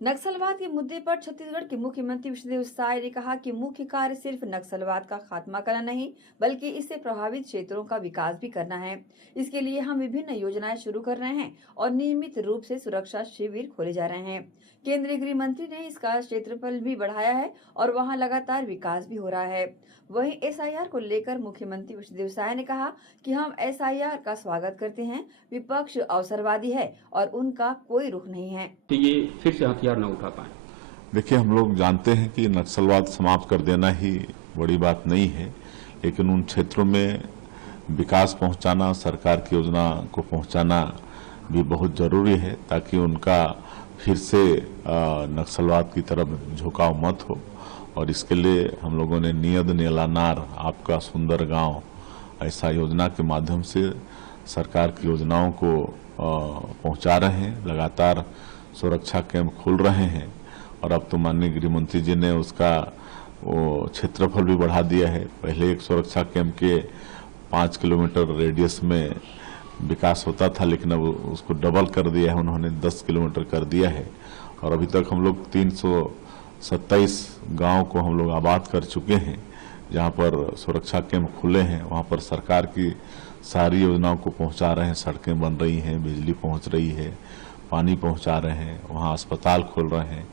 नक्सलवाद के मुद्दे पर छत्तीसगढ़ के मुख्यमंत्री विष्णुदेव साय ने कहा कि मुख्य कार्य सिर्फ नक्सलवाद का खात्मा करना नहीं बल्कि इससे प्रभावित क्षेत्रों का विकास भी करना है। इसके लिए हम विभिन्न योजनाएं शुरू कर रहे हैं और नियमित रूप से सुरक्षा शिविर खोले जा रहे हैं। केंद्रीय गृह मंत्री ने इसका क्षेत्रफल भी बढ़ाया है और वहां लगातार विकास भी हो रहा है। वहीं SIR को लेकर मुख्यमंत्री विष्णुदेव साय ने कहा कि हम SIR का स्वागत करते हैं। विपक्ष अवसरवादी है और उनका कोई रुख नहीं है कि ये फिर से हथियार न उठा पाए। देखिए, हम लोग जानते हैं कि नक्सलवाद समाप्त कर देना ही बड़ी बात नहीं है, लेकिन उन क्षेत्रों में विकास पहुंचाना, सरकार की योजना को पहुंचाना भी बहुत जरूरी है ताकि उनका फिर से नक्सलवाद की तरफ झुकाव मत हो। और इसके लिए हम लोगों ने नियत नीलानार आपका सुंदर गांव ऐसा योजना के माध्यम से सरकार की योजनाओं को पहुंचा रहे हैं। लगातार सुरक्षा कैंप खुल रहे हैं और अब तो माननीय गृह मंत्री जी ने उसका वो क्षेत्रफल भी बढ़ा दिया है। पहले एक सुरक्षा कैंप के 5 किलोमीटर रेडियस में विकास होता था, लेकिन अब उसको डबल कर दिया है उन्होंने, 10 किलोमीटर कर दिया है। और अभी तक हम लोग 327 गांव को हम लोग आबाद कर चुके हैं, जहां पर सुरक्षा कैंप खुले हैं। वहां पर सरकार की सारी योजनाओं को पहुंचा रहे हैं। सड़कें बन रही हैं, बिजली पहुंच रही है, पानी पहुंचा रहे हैं, वहां अस्पताल खोल रहे हैं,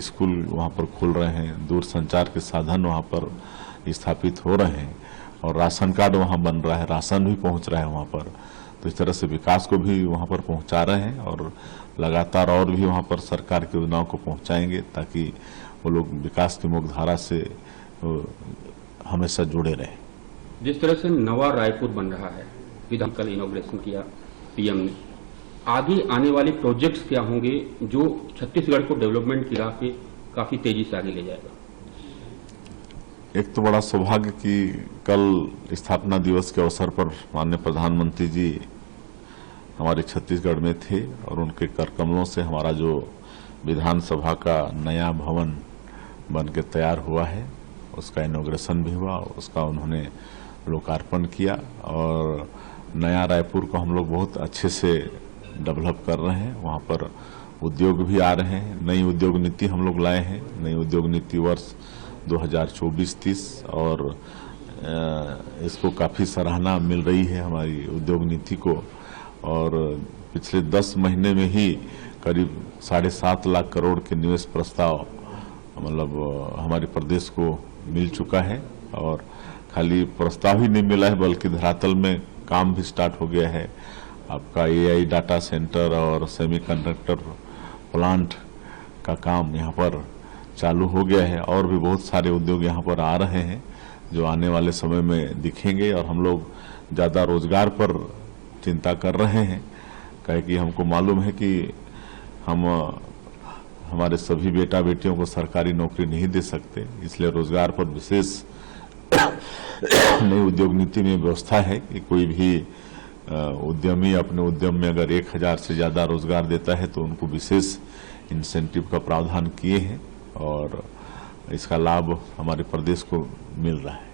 स्कूल वहां पर खुल रहे हैं, दूर संचार के साधन वहां पर स्थापित हो रहे हैं और राशन कार्ड वहां बन रहा है, राशन भी पहुंच रहा है वहां पर। तो इस तरह से विकास को भी वहां पर पहुंचा रहे हैं और लगातार और भी वहां पर सरकार की योजनाओं को पहुंचाएंगे ताकि वो लोग विकास की मुख्यधारा से हमेशा जुड़े रहें। जिस तरह से नवा रायपुर बन रहा है, विधान कल इनॉग्रेशन किया PM ने, आगे आने वाले प्रोजेक्ट्स क्या होंगे जो छत्तीसगढ़ को डेवलपमेंट की राह पे काफी तेजी से आगे ले जाएगा? एक तो बड़ा सौभाग्य कि कल स्थापना दिवस के अवसर पर माननीय प्रधानमंत्री जी हमारे छत्तीसगढ़ में थे और उनके कर कमलों से हमारा जो विधानसभा का नया भवन बन के तैयार हुआ है उसका इनॉग्रेशन भी हुआ, उसका उन्होंने लोकार्पण किया। और नया रायपुर को हम लोग बहुत अच्छे से डेवलप कर रहे हैं। वहाँ पर उद्योग भी आ रहे हैं। नई उद्योग नीति हम लोग लाए हैं, नई उद्योग नीति वर्ष 2024-30 और इसको काफ़ी सराहना मिल रही है हमारी उद्योग नीति को। और पिछले 10 महीने में ही करीब 7.5 लाख करोड़ के निवेश प्रस्ताव मतलब हमारे प्रदेश को मिल चुका है। और खाली प्रस्ताव ही नहीं मिला है बल्कि धरातल में काम भी स्टार्ट हो गया है। आपका AI डाटा सेंटर और सेमीकंडक्टर प्लांट का काम यहाँ पर चालू हो गया है और भी बहुत सारे उद्योग यहाँ पर आ रहे हैं जो आने वाले समय में दिखेंगे। और हम लोग ज़्यादा रोजगार पर चिंता कर रहे हैं, कहे कि हमको मालूम है कि हम हमारे सभी बेटा बेटियों को सरकारी नौकरी नहीं दे सकते, इसलिए रोजगार पर विशेष नई उद्योग नीति में व्यवस्था है कि कोई भी उद्यमी अपने उद्यम में अगर 1000 से ज्यादा रोजगार देता है तो उनको विशेष इंसेंटिव का प्रावधान किए हैं और इसका लाभ हमारे प्रदेश को मिल रहा है।